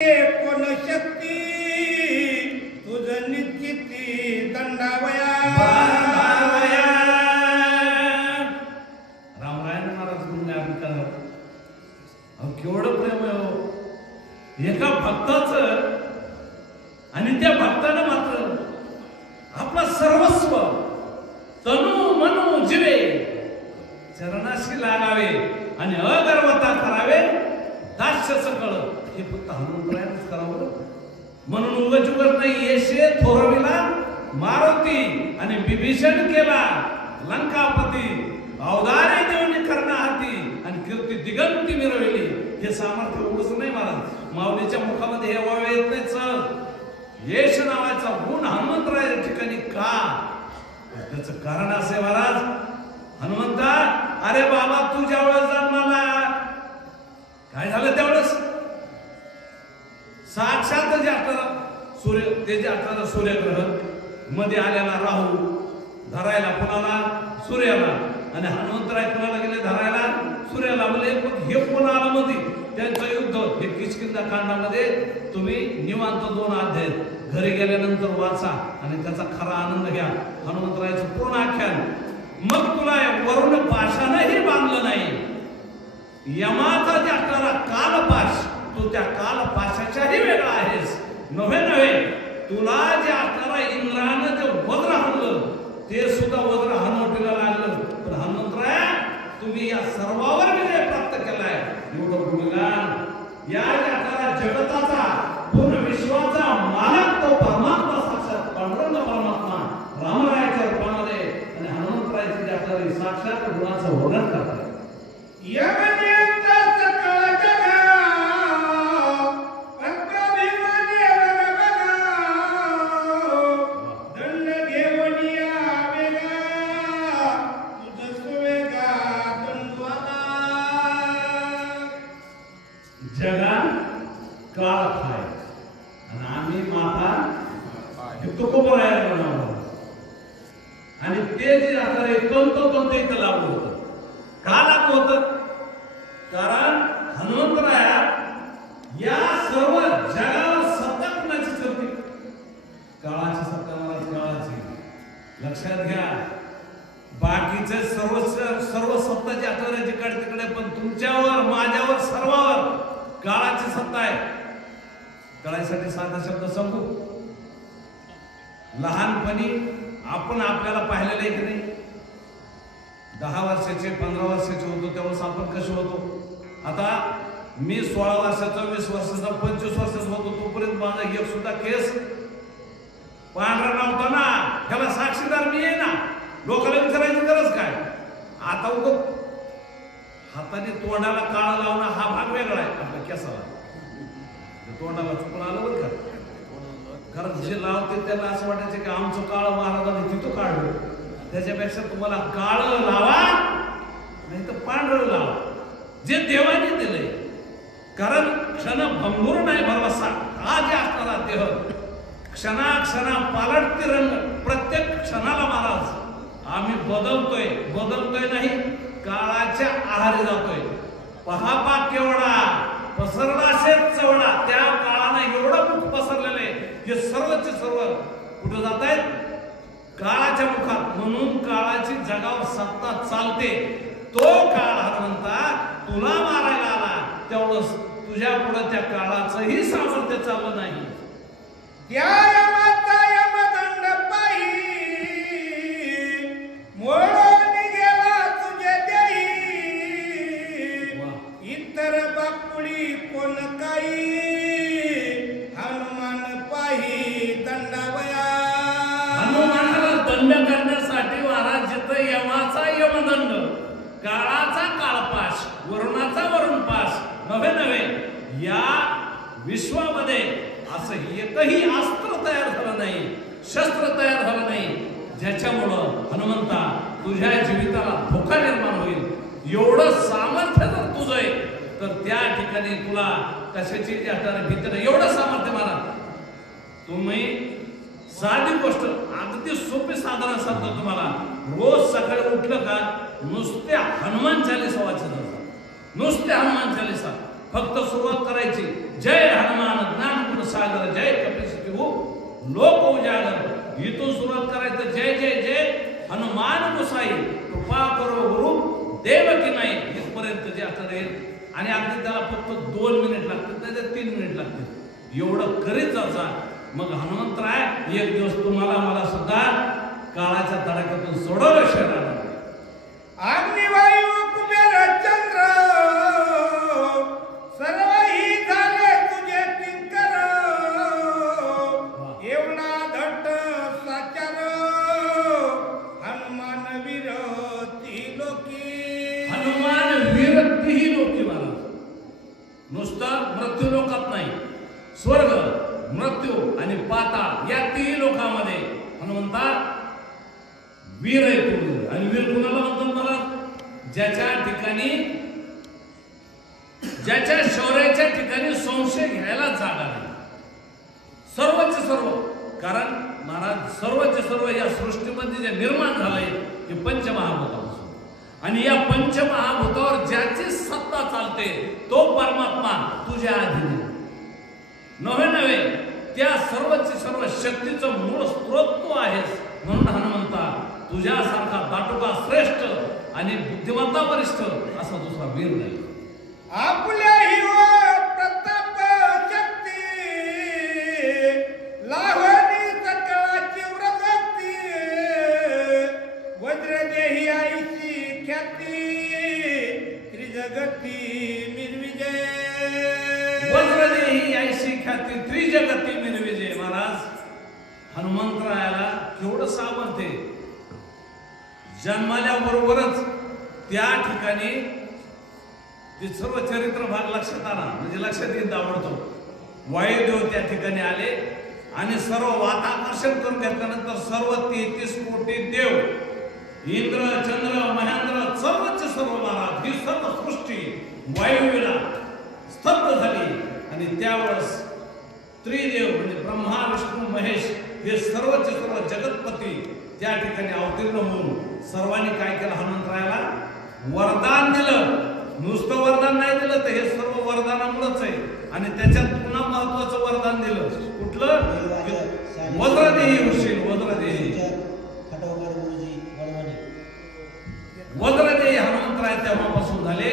कोण शक्ती तुझ निश्चिती दंडावया रामरायण महाराज गुणगान केवढं प्रेम आहे हो एका भक्ताचं आणि त्या भक्तानं मात्र आपला सर्वस्व तनु मनु जीवे चरणाशी लागावे आणि अगर्वता करावे दास्य सकळ हे फक्त हनुमंतरायच करावं म्हणून उगजुगत नाही येशे थोरविला मारुती आणि विभीषण केला लंकापती अवधारे देऊन करणा हाती आणि कीर्ती दिगंती मिरवली हे सामर्थ्य उगच नाही महाराज माऊलीच्या मुखामध्ये हे वावे येत नाही चल यश नावाचा गुण हनुमंतराया ठिकाणी का त्याचं कारण असे महाराज हनुमंता अरे बाबा तू ज्यावेळेस जन्माला काय झालं त्यावेळेस साक्षात जे आपल्याला सूर्य ते जे आपल्याला सूर्यग्रहण मध्ये आलेला राहू धरायला कोणाला सूर्याला आणि हनुमंतराय कोणाला गेले धरायला सूर्याला म्हणजे हे कोण आलं मध्ये त्यांचं युद्ध हे किष्किंधा कांडामध्ये तुम्ही निवांत 2 अध्याय घरी गेल्यानंतर वाचा आणि त्याचा खरा आनंद घ्या हनुमंतरायचं पूर्ण आख्यान मग तुला वरुण पाशानंही बांधलं नाही यमाचा जे आपल्याला कालपाश तू त्या कालपाशाच्याही वेगळा आहेस नव्हे तुला जे आपल्याला इंद्रानं जे वज्र हाणलं ते सुद्धा वज्र हनुवटीला लागलं पण हनुमंतराया तुम्ही या सर्वावर विजय प्राप्त केलाय एवढं गुणगान या आपल्याला जगताचा पूर्ण विश्वाचा मालक तो परमात्मा साक्षात पांडुरंग परमात्मा रामरायाच्या रूपामध्ये आणि हनुमंतरायाचे जे आपल्याला साक्षात गुणाचं वर्णन करतात जगा काळ खाय आणि आम्ही माता तुकोबराया बनवलं आणि ते जे आपल्याला तंतोतंत इथं लागू होतं का लागू होतं कारण हनुमंतराया या सर्व जगाला सत्ता कोणाची चलते काळाची सत्ता मला काळाची लक्षात घ्या बाकीचे सर्व सत्ता जी आपल्याला जिकडे तिकडे पण तुमच्यावर माझ्यावर सर्वावर काळाची सत्ता आहे काळासाठी साधा शब्द सांगू लहानपणी आपण आपल्याला पाहिलेलं आहे की नाही 10 वर्षाचे 15 वर्षाचे होतो त्यावेळेस आपण कसे होतो आता मी 16 वर्षाचा 20 वर्षाचा 25 वर्षाचा होतो तोपर्यंत माझा एक सुद्धा केस पांढरा नव्हता ना ह्याला साक्षीदार मी आहे ना लोकांना विचारायची गरज काय आता उगं हाताने तोंडाला काळा लावणं हा भाग वेगळा आहे आपल्या केसाला तोंडाला चुकून आलं बरं का कारण जे लावते त्याला असं वाटायचं की आमचं काळ महाराजांनी तिथं काढलं त्याच्यापेक्षा तुम्हाला काळ लावा नाही तर पांढरं लावा जे देवाने दिलंय कारण क्षण भंगूर नाही भरवसा हा जे असणारा देह क्षणा पालटते रंग प्रत्येक क्षणाला महाराज आम्ही बदलतोय नाही काळाच्या आहारी जातोय पहापा केवढा पसरला शेत चवडा त्या काळानं एवढं मुख पसरलेलं आहे हे सर्वचे सर्व कुठं जात आहेत काळाच्या मुखात म्हणून काळाची जगावर सत्ता चालते तो काळ हनुमंता तुला मारायला आला तेवढं तुझ्या पुढे त्या काळाचंही सामर्थ्य चाललं नाही करण्यासाठी महाराज जिथं यमाचा यमदंड काळाचा काळपाश वरुणाचा वरुणपाश नव्हे या विश्वामध्ये असं एकही अस्त्र तयार झालं नाही शस्त्र तयार झालं नाही ज्याच्यामुळं हनुमंता तुझ्या जीविताला धोका निर्माण होईल एवढं सामर्थ्य जर तुझं आहे तर त्या ठिकाणी तुला कशाची भीती नाही एवढं सामर्थ्य महाराज तुम्ही साधी गोष्ट अगदी सोपी साधारण सांगतो तुम्हाला रोज सकाळी उठलं का नुसत्या हनुमान चालीसा वाचत नुसत्या हनुमान चालीसा फक्त सुरुवात करायची जय हनुमान ज्ञान गुण सागर जय कपीस हो लोक उजागर. इथून सुरुवात करायचं जय जय जय हनुमान गोसाई कृपा करो गुरु देव की नाही इथपर्यंत जे आता राहील. आणि अगदी त्याला फक्त 2 मिनिट लागतात नाही तर 3 मिनिट लागतात एवढं करीत जायचा. मग हनुमंतराय एक दिवस तुम्हाला मला सुद्धा काळाच्या तडाख्यातून सोडवलं शहराला. अग्निवायू कुबेर चंद्र सर्वही झाले तुझे किंकर. एवढा धट साचार हनुमान वीर लोकी. हनुमान वीरही लोकी महाराज. नुसतं मृत्यू लोकात नाही स्वर्ग मृत्यू आणि पाताळ या 3 लोकांमध्ये हनुमंता वीर आहे तू. आणि वीर कुणाला म्हणतात मला ज्याच्या ठिकाणी ज्याच्या शौर्याच्या ठिकाणी संशय घ्यायला जागा नाही. सर्वचे सर्व कारण महाराज सर्वचे सर्व या सृष्टीमध्ये जे निर्माण झालंय हे पंचमहाभूतापासून. आणि या पंचमहाभूतावर ज्याची सत्ता चालते तो परमात्मा तुझ्या अधीन नव्हे त्या सर्वची सर्व शक्तीचं मूळ स्रोत तू आहेस. म्हणून हनुमंता तुझ्यासारखा दाटोबा श्रेष्ठ आणि बुद्धिमत्ता वरिष्ठ असा दुसरा वीर नाही. आपल्या हिव प्रताप शक्ती लावणी सकळाची व्रती. वज्रदेही आईची ख्याती त्रिजगती निर्विजय. वज्रदेही आईची ख्याती त्रिजगती निर्विजय. महाराज हनुमंतरायाला केवढं सामर्थ्य. जन्माल्याबरोबरच त्या ठिकाणी जे सर्व चरित्र भाग लक्षात आला म्हणजे लक्षात येत आवडतो. वायुदेव त्या ठिकाणी आले आणि सर्व वाताकर्षण करून घेतल्यानंतर सर्व 33 कोटी देव इंद्र चंद्र महेंद्र सर्वचे सर्व महाराज ही सर्व सृष्टी वायुवेला स्तब्ध झाली. आणि त्यावेळेस त्रिदेव म्हणजे ब्रह्मा विष्णू महेश हे सर्वचे सर्व जगतपती त्या ठिकाणी अवतीर्ण होऊन सर्वांनी काय केलं हनुमंतरायाला वरदान दिलं. नुसतं वरदान नाही दिलं तर हे सर्व वरदानामुळेच आहे. आणि त्याच्यात पुन्हा महत्वाचं वरदान दिलं कुठलं वज्रदेही होशील. वज्रदेही वज्रदेही हनुमंतराय तेव्हापासून झाले.